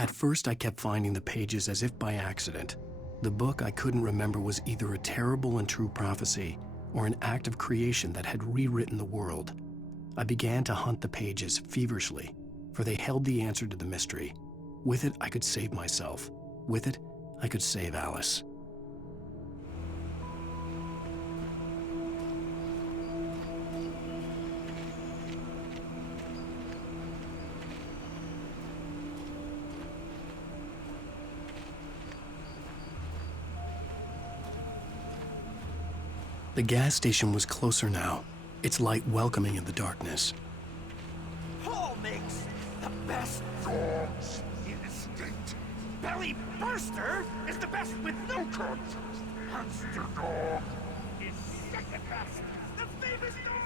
At first, I kept finding the pages as if by accident. The book I couldn't remember was either a terrible and true prophecy or an act of creation that had rewritten the world. I began to hunt the pages feverishly, for they held the answer to the mystery. With it, I could save myself. With it, I could save Alice. The gas station was closer now, its light welcoming in the darkness. Paul makes the best dogs in the state. Belly Burster is the best with no contest. Monster Dog is second best. The famous dog.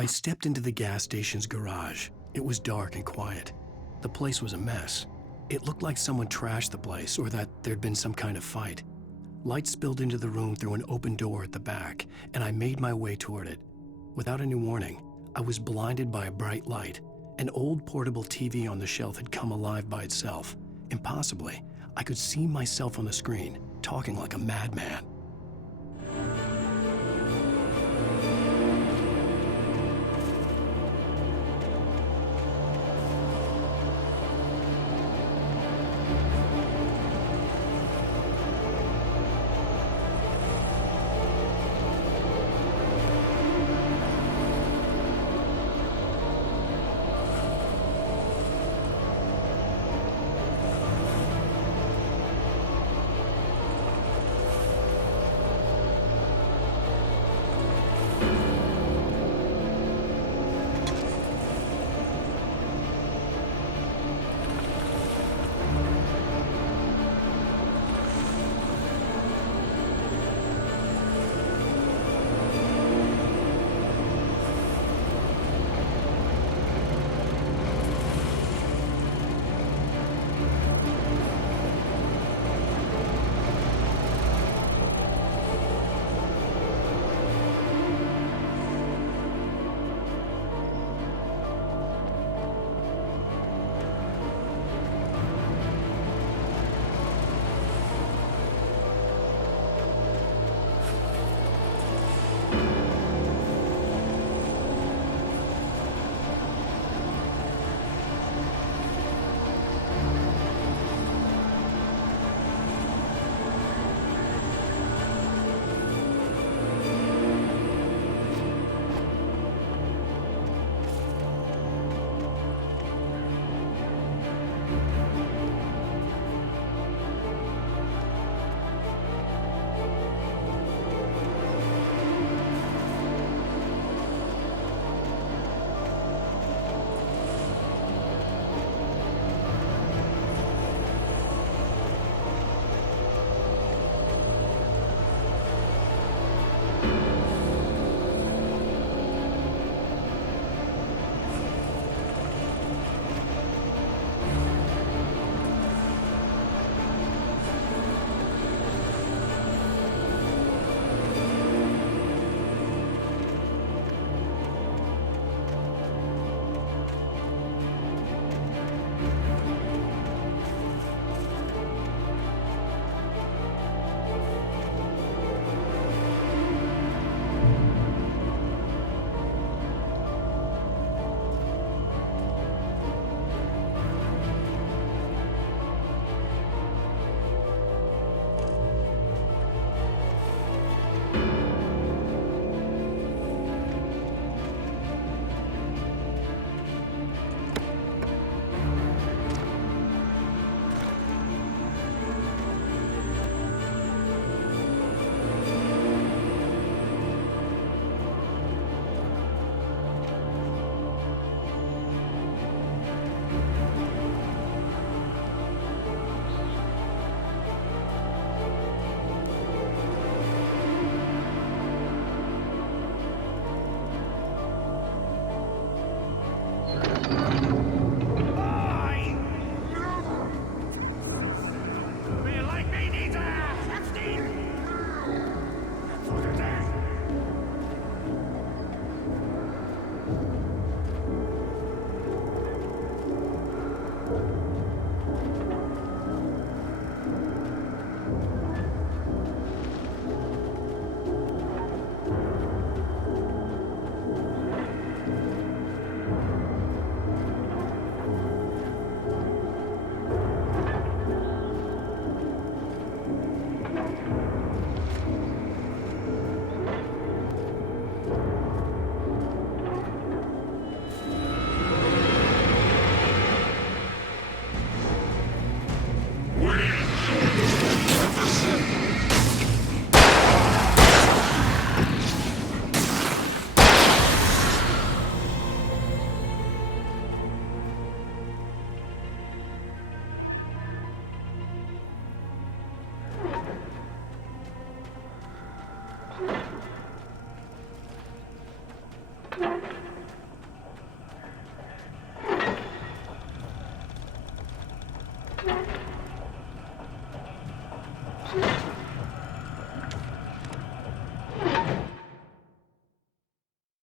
I stepped into the gas station's garage. It was dark and quiet. The place was a mess. It looked like someone trashed the place or that there'd been some kind of fight. Light spilled into the room through an open door at the back, and I made my way toward it. Without any warning, I was blinded by a bright light. An old portable TV on the shelf had come alive by itself. Impossibly, I could see myself on the screen, talking like a madman.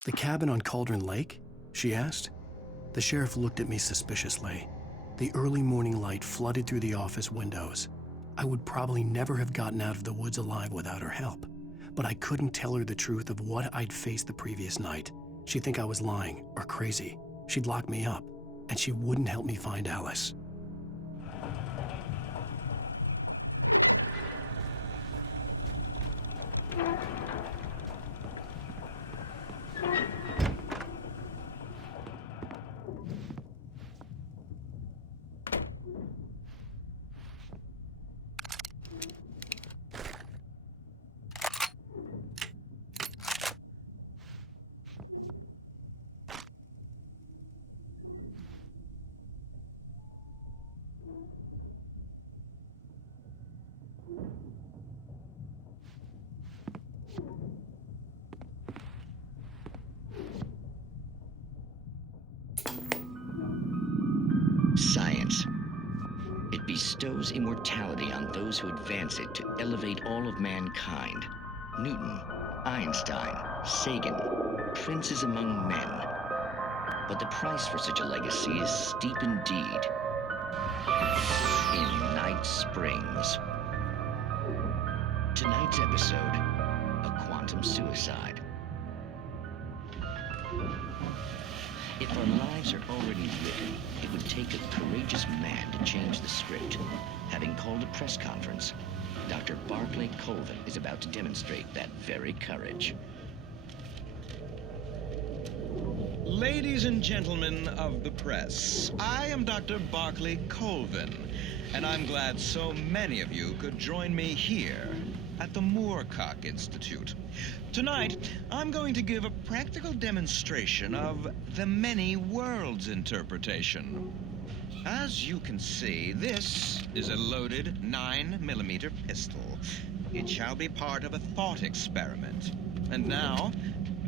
The cabin on Cauldron Lake? She asked. The sheriff looked at me suspiciously. The early morning light flooded through the office windows. I would probably never have gotten out of the woods alive without her help, but I couldn't tell her the truth of what I'd faced the previous night. She'd think I was lying or crazy. She'd lock me up, and she wouldn't help me find Alice. Science. It bestows immortality on those who advance it to elevate all of mankind. Newton, Einstein, Sagan, princes among men. But the price for such a legacy is steep indeed. In Night Springs. Tonight's episode, a quantum suicide. If our lives are already written, it would take a courageous man to change the script. Having called a press conference, Dr. Barclay Colvin is about to demonstrate that very courage. Ladies and gentlemen of the press, I am Dr. Barclay Colvin, and I'm glad so many of you could join me here at the Moorcock Institute. Tonight, I'm going to give a practical demonstration of the many worlds interpretation. As you can see, this is a loaded 9mm pistol. It shall be part of a thought experiment. And now,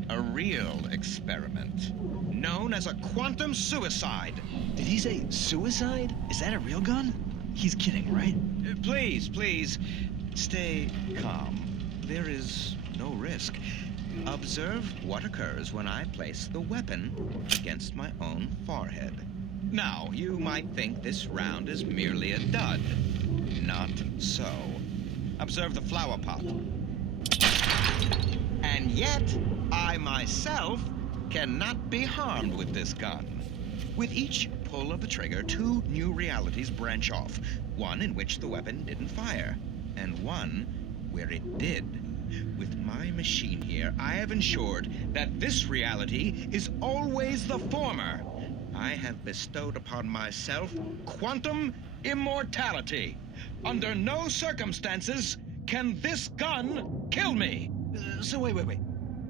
a real experiment, known as a quantum suicide. Did he say suicide? Is that a real gun? He's kidding, right? Please, stay calm. There is no risk. Observe what occurs when I place the weapon against my own forehead. Now, you might think this round is merely a dud. Not so. Observe the flower pot. And yet, I myself cannot be harmed with this gun. With each pull of the trigger, two new realities branch off. One in which the weapon didn't fire, and one where it did. With my machine here, I have ensured that this reality is always the former. I have bestowed upon myself quantum immortality. Under no circumstances can this gun kill me. So wait.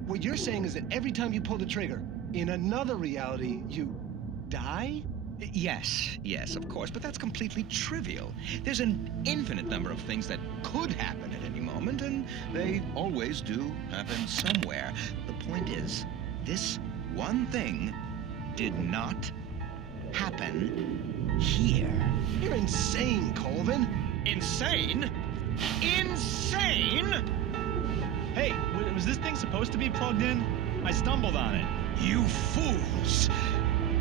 What you're saying is that every time you pull the trigger, in another reality, you die? Yes, of course, but that's completely trivial. There's an infinite number of things that could happen at any moment, and they always do happen somewhere. The point is, this one thing did not happen here. You're insane, Colvin. Insane? Insane? Hey, was this thing supposed to be plugged in? I stumbled on it. You fools!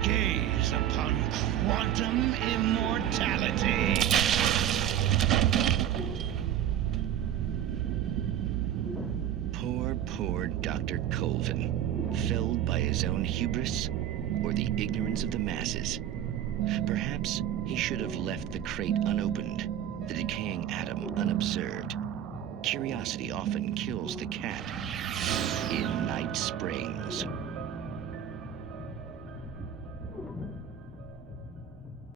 Gaze upon quantum immortality. Poor Dr. Colvin, felled by his own hubris or the ignorance of the masses. Perhaps he should have left the crate unopened, the decaying atom unobserved. Curiosity often kills the cat. In Night